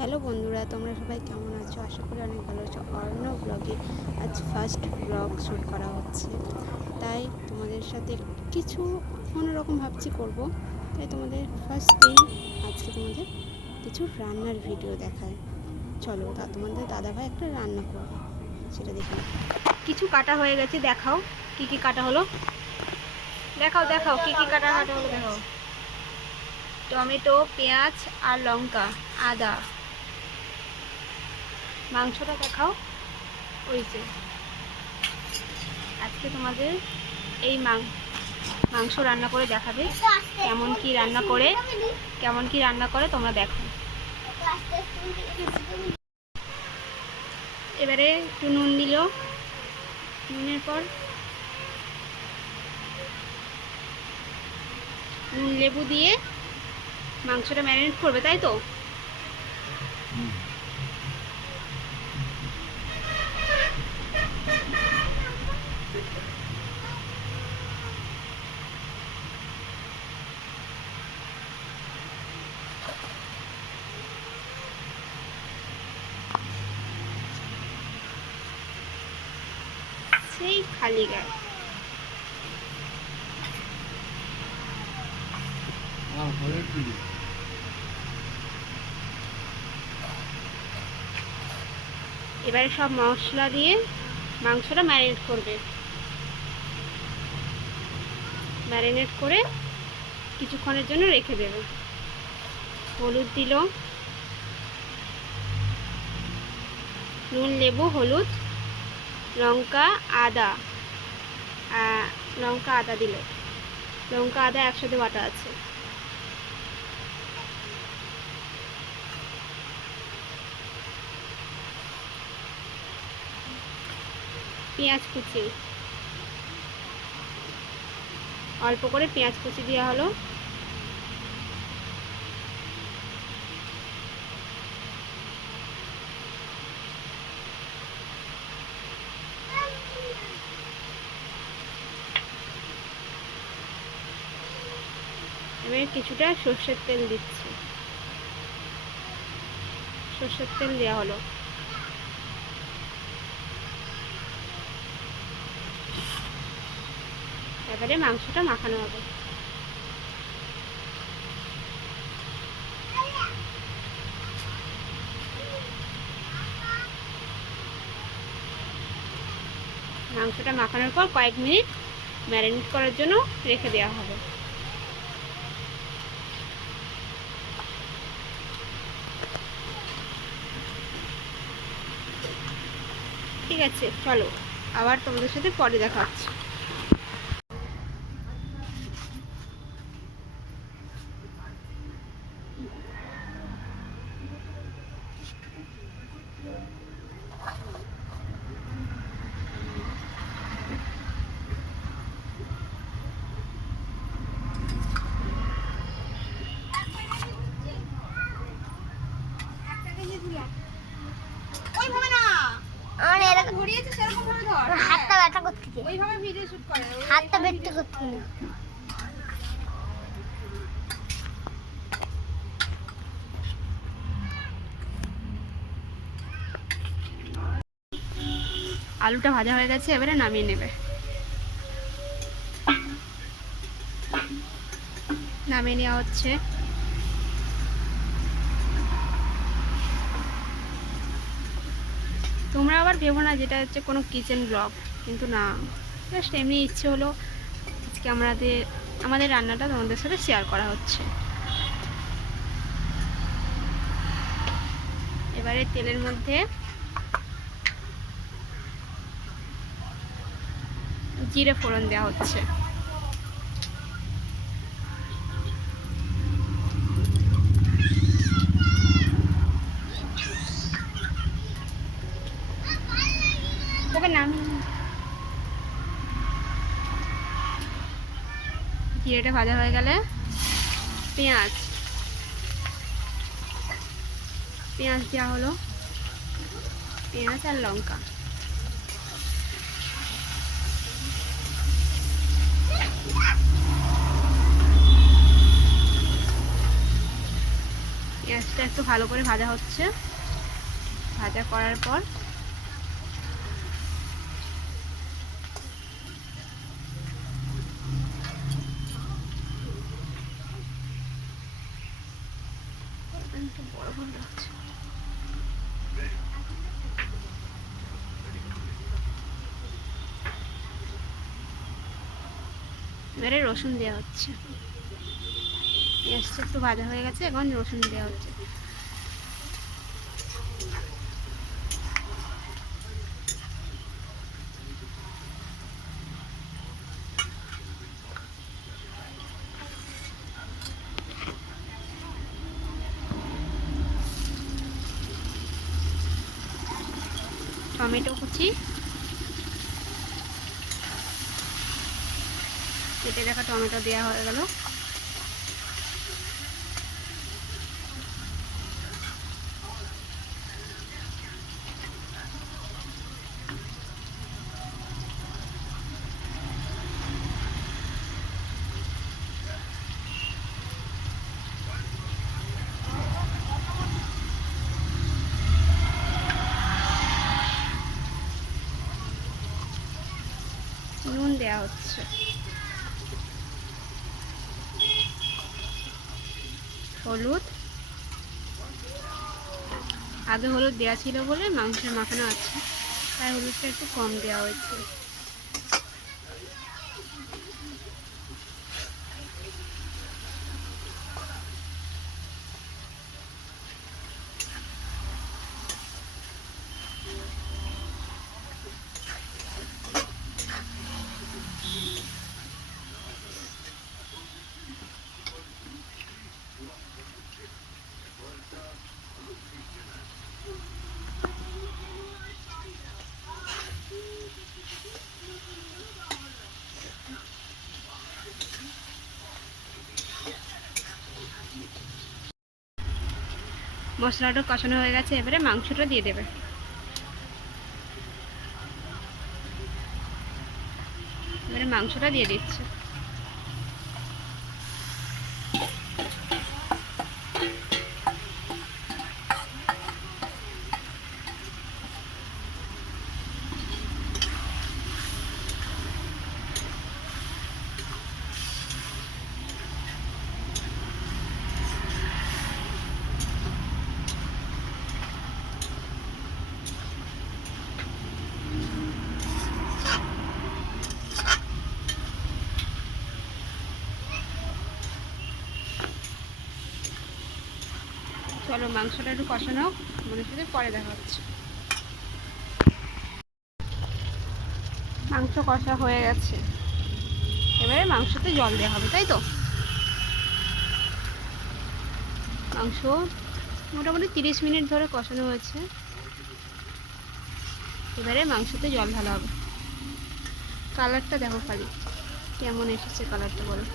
Hello বন্ধুরা, তোমরা সবাই কেমন আছো? আশা করি অনেক ভালো আছো। অর্ণব ব্লগে আজ ফার্স্ট ব্লগ শ্যুট করা হচ্ছে, তাই তোমাদের সাথে কিছু অন্যরকম ভাবছি করব। তাই তোমাদের ফার্স্ট দিন আজকে তোমাদের কিছু রান্নার ভিডিও দেখায়। চলো, তোমাদের দাদাভাই একটা রান্না করবে, সেটা দেখে নাও। কিছু কাটা হয়ে গেছে, দেখাও কি কি কাটা হলো। দেখাও দেখাও কি কি কাটা হলো, দেখাও। টমেটো, পেঁয়াজ আর লঙ্কা, আদা। মাংসটা দেখাও। ওই যে আজকে তোমাদের এই মাংস রান্না করে দেখাবে, কেমন কি রান্না করে তোমরা দেখো। এবারে একটু নুন দিল, নুনের পর নুন লেবু দিয়ে মাংসটা ম্যারিনেট করবে, তাই তো? সেই খালি গায়ে এবারে সব মশলা দিয়ে মাংসটা ম্যারিনেট করবে। ম্যারিনেট করে কিছুক্ষণের জন্য রেখে দেবে। হলুদ দিল, নুন লেবু হলুদ, লঙ্কা আদা, দিল। লঙ্কা আদা একসাথে বাটা আছে। পেঁয়াজ কুচি, অল্প করে পেঁয়াজ কুচি দেওয়া হলো। এবারে কিছুটা সর্ষের তেল দিচ্ছি। সর্ষের তেল দেওয়া হলো। এবারে মাংসটা মাখানো হবে। মাংসটা মাখানোর পর কয়েক মিনিট ম্যারিনেট করার জন্য রেখে দেওয়া হবে। ঠিক আছে, চলো আবার তোমাদের সাথে পরে দেখা হচ্ছে। হাতটা ব্যথা করতেছে, হাতটা ব্যথা করতে না। আলুটা ভাজা হয়ে গেছে, এবারে নামিয়ে নেবে। নামিয়ে নেওয়া হচ্ছে। তোমরা আবার ভেবো না যেটা হচ্ছে কোনো কিচেন ব্লগ, কিন্তু না, জাস্ট এমনি ইচ্ছে হলো আজকে আমাদের রান্নাটা তোমাদের সাথে শেয়ার করা হচ্ছে। এবারে তেলের মধ্যে জিরে ফোড়ন দেওয়া হচ্ছে। জিরেটা ভাজা হয়ে গেলে পেঁয়াজ দেওয়া হলো। পেঁয়াজ আর লঙ্কা। পেঁয়াজটা একটু ভালো করে ভাজা হচ্ছে। ভাজা করার পর বড় বড় লাগছে, এবারে রসুন দেওয়া হচ্ছে। পেঁয়াজটা একটু ভাজা হয়ে গেছে, এখন রসুন দেওয়া হচ্ছে। টমেটো কুচি, কেটে রাখা টমেটো দেওয়া হয়ে গেল। নুন দেওয়া হচ্ছে, হলুদ, আগে হলুদ দেওয়া ছিল বলে মাংসের মাখানো আছে, তাই হলুদটা একটু কম দেওয়া হয়েছে। মশলাটা কষানো হয়ে গেছে, এবারে মাংসটা দিয়ে দেবে। এবারে মাংসটা দিয়ে দিচ্ছে। চলো মাংসটা একটু কষানো হোক, আমাদের সাথে পরে দেখা হচ্ছে। মাংস কষা হয়ে গেছে, এবারে মাংসতে জল দেওয়া হবে, তাই তো? মাংস মোটামুটি 30 মিনিট ধরে কষানো হয়েছে, এবারে মাংসতে জল ঢালা হবে। কালারটা দেখো খালি কেমন এসেছে, কালারটা বলো।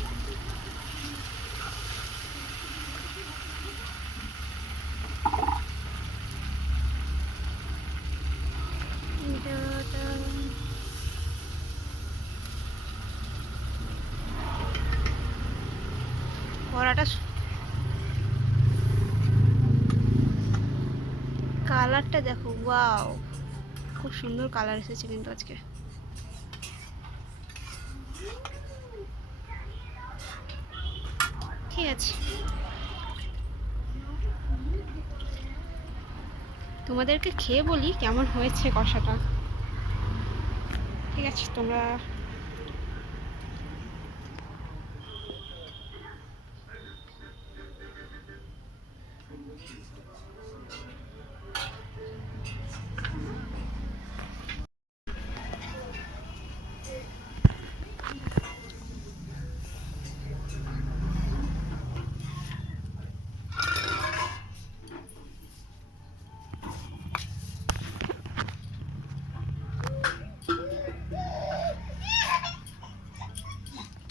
কড়াটা কালারটা দেখো, ওয়াও, খুব সুন্দর কালার এসেছে কিন্তু আজকে। ঠিক আছে, তোমাদেরকে খেয়ে বলি কেমন হয়েছে কষাটা। ঠিক আছে, তোমরা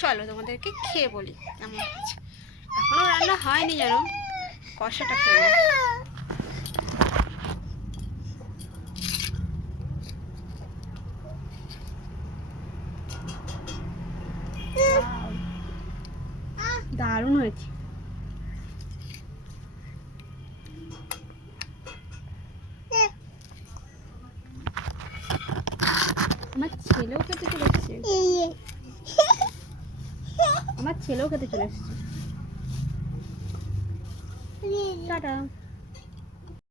চলো তোমাদেরকে খেয়ে বলি কেমন হয়েছে। এখনো রান্না হয়নি জানো, কষাটা খেয়ে দারুণ হয়েছে। আমার ছেলেও খেতে চলে এসছে। আমার ছেলেও খেতে চলে এসছে। টাটা।